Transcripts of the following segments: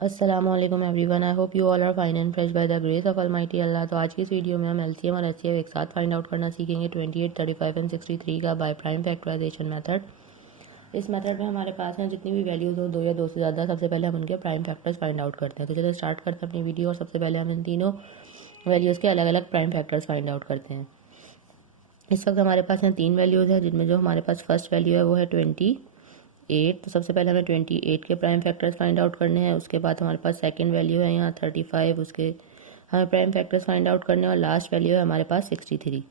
अस्सलाम वालेकुम everyone. I hope you all are fine and fresh by the grace of almighty Allah. तो आज की इस वीडियो में हम एलसीएम और एचसीएफ एक साथ फाइंड आउट करना सीखेंगे 28, 35 एंड 63 का बाय प्राइम फैक्टराइजेशन मेथड। इस मेथड में हमारे पास हैं जितनी भी वैल्यूज हो, दो या दो से ज़्यादा, सबसे पहले हम उनके प्राइम फैक्टर्स फाइंड आउट करते हैं। तो चलिए स्टार्ट करते हैं अपनी वीडियो और सबसे पहले हम इन तीनों वैल्यूज़ के अलग अलग प्राइम फैक्टर्स फाइंड आउट करते हैं। इस वक्त हमारे पास हैं तीन वैल्यूज़ हैं, जिनमें जो हमारे पास फर्स्ट वैल्यू है वो है 28। तो सबसे पहले हमें 28 के प्राइम फैक्टर्स फाइंड आउट करने हैं। उसके बाद हमारे पास सेकंड वैल्यू है यहाँ 35, उसके हमें प्राइम फैक्टर्स फाइंड आउट करने हैं। और लास्ट वैल्यू है हमारे पास 63।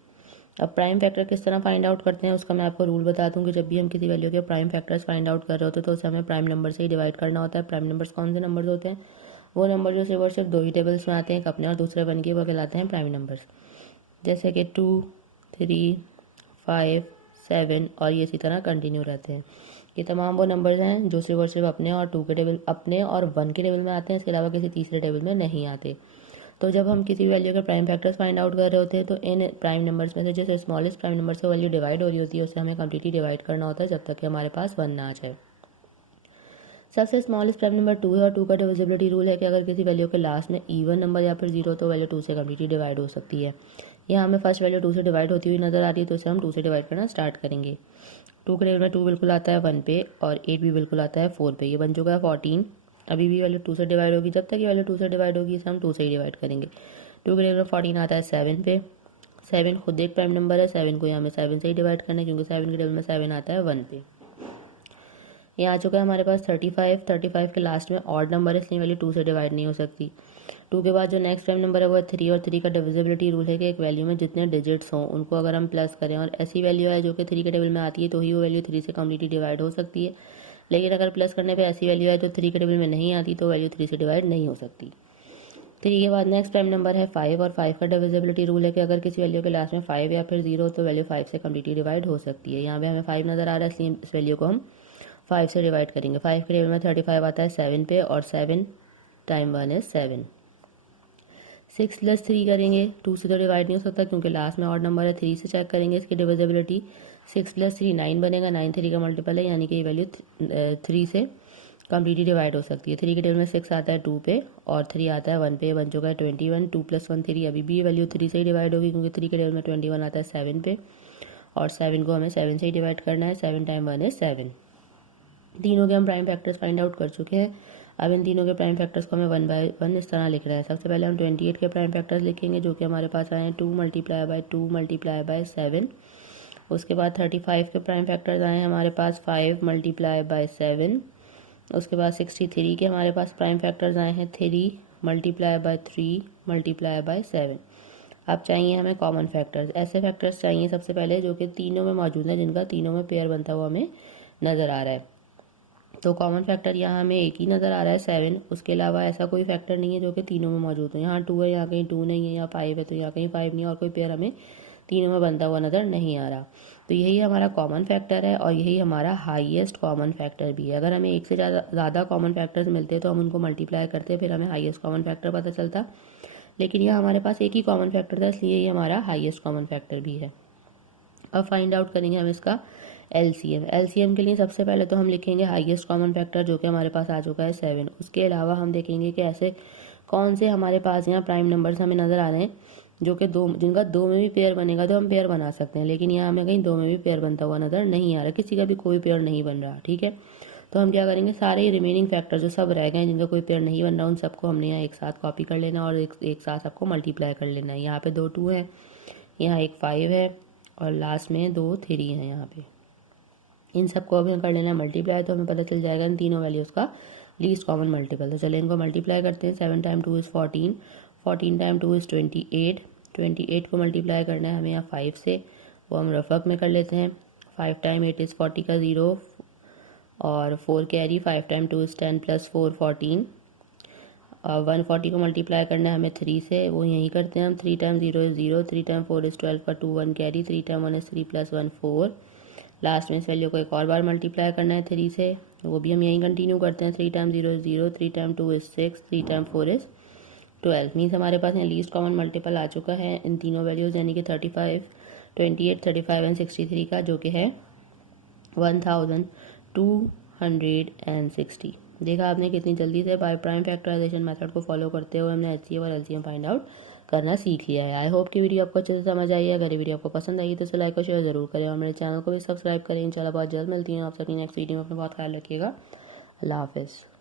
अब प्राइम फैक्टर किस तरह फाइंड आउट करते हैं उसका मैं आपको रूल बता दूं कि जब भी हम किसी वैल्यू के प्राइम फैक्टर्स फाइंड आउट कर रहे होते हैं तो उसे हमें प्राइम नंबर से ही डिवाइड करना होता है। प्राइम नंबर्स कौन से नंबर्स होते हैं? वो नंबर जो सिर्फ और सिर्फ दो ही टेबल्स में आते हैं, एक अपने और दूसरे वन के, वो कहलाते हैं प्राइम नंबर्स। जैसे कि 2, 3, 5, 7 और ये इसी तरह कंटिन्यू रहते हैं। ये तमाम वो नंबर्स हैं जो सिर्फ और सिर्फ अपने और टू के टेबल, अपने और वन के टेबल में आते हैं, इसके अलावा किसी तीसरे टेबल में नहीं आते। तो जब हम किसी वैल्यू के प्राइम फैक्टर्स फाइंड आउट कर रहे होते हैं तो इन प्राइम नंबर्स में से जैसे स्मॉलेस्ट प्राइम नंबर से वैल्यू डिवाइड हो रही होती है उसे हमें कम्प्लीटली डिवाइड करना होता है जब तक कि हमारे पास वन ना आ जाए। सबसे स्मॉलेस्ट प्राइम नंबर 2 है और 2 का डिविजिबिलिटी रूल है कि अगर किसी वैल्यू के लास्ट में इवन नंबर या फिर जीरो तो वैल्यू 2 से कम्प्लीटली डिवाइड हो सकती है। यहाँ हमें फर्स्ट वैल्यू 2 से डिवाइड होती हुई नजर आ रही है तो इसे हम 2 से डिवाइड करना स्टार्ट करेंगे। 2 के टेबल में 2 बिल्कुल आता है 1 पे और 8 भी बिल्कुल आता है 4 पे। ये बन चुका है 14। अभी भी वैल्यू 2 से डिवाइड होगी, जब तक ये वैल्यू 2 से डिवाइड होगी इसे हम 2 से ही डिवाइड करेंगे। 2 के टेबल में 14 आता है 7 पे। 7 खुद एक प्राइम नंबर है, 7 को यहाँ हमें 7 से ही डिवाइड करना है क्योंकि 7 के टेबल में 7 आता है 1 पे। ये आ चुका है हमारे पास 35। 35 के लास्ट में ऑड नंबर है इसलिए वैल्यू 2 से डिवाइड नहीं हो सकती। 2 के बाद जो नेक्स्ट प्राइम नंबर है वो है 3 और 3 का डिविजिबिलिटी रूल है कि एक वैल्यू में जितने डिजिट्स हों उनको अगर हम प्लस करें और ऐसी वैल्यू है जो कि 3 के टेबल में आती है तो ही वो वैल्यू 3 से कम्प्लीटली डिवाइड हो सकती है। लेकिन अगर प्लस करने पर ऐसी वैल्यू है जो 3 के टेबल में नहीं आती तो वैल्यू 3 से डिवाइड नहीं हो सकती। 3 के बाद नेक्स्ट प्राइम नंबर है 5 और 5 का डिविजिबिलिटी रूल है कि अगर किसी वैल्यू के लास्ट में 5 या फिर 0 तो वैल्यू 5 से कम्प्लीटली डिवाइड हो सकती है। यहाँ पे हमें 5 नज़र आ रहा है इसलिए इस वैल्यू को हम 5 से डिवाइड करेंगे। 5 के टेबल में 35 आता है 7 पे और 7 टाइम 1 इज 7। 6 प्लस 3 करेंगे, 2 से तो डिवाइड नहीं हो सकता क्योंकि लास्ट में ऑड नंबर है। 3 से चेक करेंगे इसकी डिविजिबिलिटी। 6 प्लस 3 9 बनेगा, 9 3 का मल्टीपल है यानी कि ये वैल्यू 3 से कम्प्लीटली डिवाइड हो सकती है। 3 के टेबल में 6 आता है 2 पे और 3 आता है 1 पे, बन चुका है 21। 2 प्लस 1 3, अभी भी ये वैल्यू 3 से ही डिवाइड होगी क्योंकि 3 के टेबल में 21 आता है 7 पे और 7 को हमें 7 से ही डिवाइड करना है। 7 टाइम 1 इज 7। तीनों के हम प्राइम फैक्टर्स फाइंड आउट कर चुके हैं। अब इन तीनों के प्राइम फैक्टर्स को हमें 1 बाय 1 इस तरह लिख रहे हैं। सबसे पहले हम 28 के प्राइम फैक्टर्स लिखेंगे जो कि हमारे पास आए हैं 2 मल्टीप्लाई बाय 2 मल्टीप्लाई बाय 7। उसके बाद 35 के प्राइम फैक्टर्स आए हैं हमारे पास 5 मल्टीप्लाई बाय 7। उसके बाद 63 के हमारे पास प्राइम फैक्टर्स आए हैं 3 मल्टीप्लाई बाय 3 मल्टीप्लाई बाय 7। अब चाहिए हमें कॉमन फैक्टर्स। ऐसे फैक्टर्स चाहिए सबसे पहले जो कि तीनों में मौजूद हैं, जिनका तीनों में पेयर बनता हुआ हमें नज़र आ रहा है। तो कॉमन फैक्टर यहाँ हमें एक ही नज़र आ रहा है 7। उसके अलावा ऐसा कोई फैक्टर नहीं है जो कि तीनों में मौजूद हो। यहाँ 2 है, यहाँ कहीं 2 नहीं है, यहाँ 5 है तो यहाँ कहीं 5 नहीं है और कोई पेयर हमें तीनों में बनता हुआ नज़र नहीं आ रहा। तो यही हमारा कॉमन फैक्टर है और यही हमारा हाईएस्ट कॉमन फैक्टर भी है। अगर हमें एक से ज़्यादा कॉमन फैक्टर्स मिलते तो हम उनको मल्टीप्लाई करते फिर हमें हाईएस्ट कॉमन फैक्टर पता चलता, लेकिन यह हमारे पास एक ही कॉमन फैक्टर था इसलिए ये हमारा हाईएस्ट कॉमन फैक्टर भी है। अब फाइंड आउट करेंगे हम इसका एलसीएम। एलसीएम के लिए सबसे पहले तो हम लिखेंगे हाईएस्ट कॉमन फैक्टर जो कि हमारे पास आ चुका है 7। उसके अलावा हम देखेंगे कि ऐसे कौन से हमारे पास यहाँ प्राइम नंबर्स हमें नज़र आ रहे हैं जो कि जिनका दो में भी पेयर बनेगा तो हम पेयर बना सकते हैं, लेकिन यहाँ हमें कहीं दो में भी पेयर बनता हुआ नज़र नहीं आ रहा, किसी का भी कोई पेयर नहीं बन रहा। ठीक है, तो हम क्या करेंगे, सारे रिमेनिंग फैक्टर जो सब रह गए जिनका कोई पेयर नहीं बन रहा उन सबको हमने यहाँ एक साथ कॉपी कर लेना और एक साथ सबको मल्टीप्लाई कर लेना है। यहाँ पे 2 2 है, यहाँ एक 5 है और लास्ट में 2 3 है। यहाँ पे इन सबको अभी हम कर लेना मल्टीप्लाई तो हमें पता चल जाएगा इन तीनों वैल्यूज़ का लीस्ट कॉमन मल्टीपल। तो चलिए इनको मल्टीप्लाई करते हैं। 7 टाइम 2 इज़ 14, 14 टाइम 2 इज़ 28। 28 को मल्टीप्लाई करना है हमें यहाँ 5 से, वो हम रफक में कर लेते हैं। 5 टाइम 8 इज़ 40 का 0 और 4 कैरी। 5 time 2 is 10 plus 4 14। 140 को मल्टीप्लाई करना है हमें 3 से, वो यहीं करते हैं हम। 3 टाइम 0 इज़ 0, 3 टाइम 4 इज़ 12 का 2 1 carry. 3 time 1 is 3 plus 1 4। Last में इस वैल्यू को एक और बार मल्टीप्लाई करना है 3 से, वो भी हम यहीं कंटिन्यू करते हैं। 3 time 0 is 0, 3 time 2 is 6, 3 time 4 is 12। Means हमारे पास यहाँ लीस्ट कॉमन मल्टीपल आ चुका है इन तीनों वैल्यूज़ यानी कि 35, 28, 35 एंड 63 का, जो कि है 1260। देखा आपने कितनी जल्दी से बाय प्राइम फैक्टराइजेशन मेथड को फॉलो करते हुए हमने एचसीएफ और एलसीएम फाइंड आउट करना सीख लिया है। आई होप कि वीडियो आपको अच्छे से समझ आई है। अगर ये वीडियो आपको पसंद आई तो इसे लाइक और शेयर जरूर करें और मेरे चैनल को भी सब्सक्राइब करें। इंशाल्लाह बहुत जल्द मिलती हूँ आप सभी नेक्स्ट वीडियो में। अपना बहुत ख्याल रखिएगा। अल्लाह हाफिज़।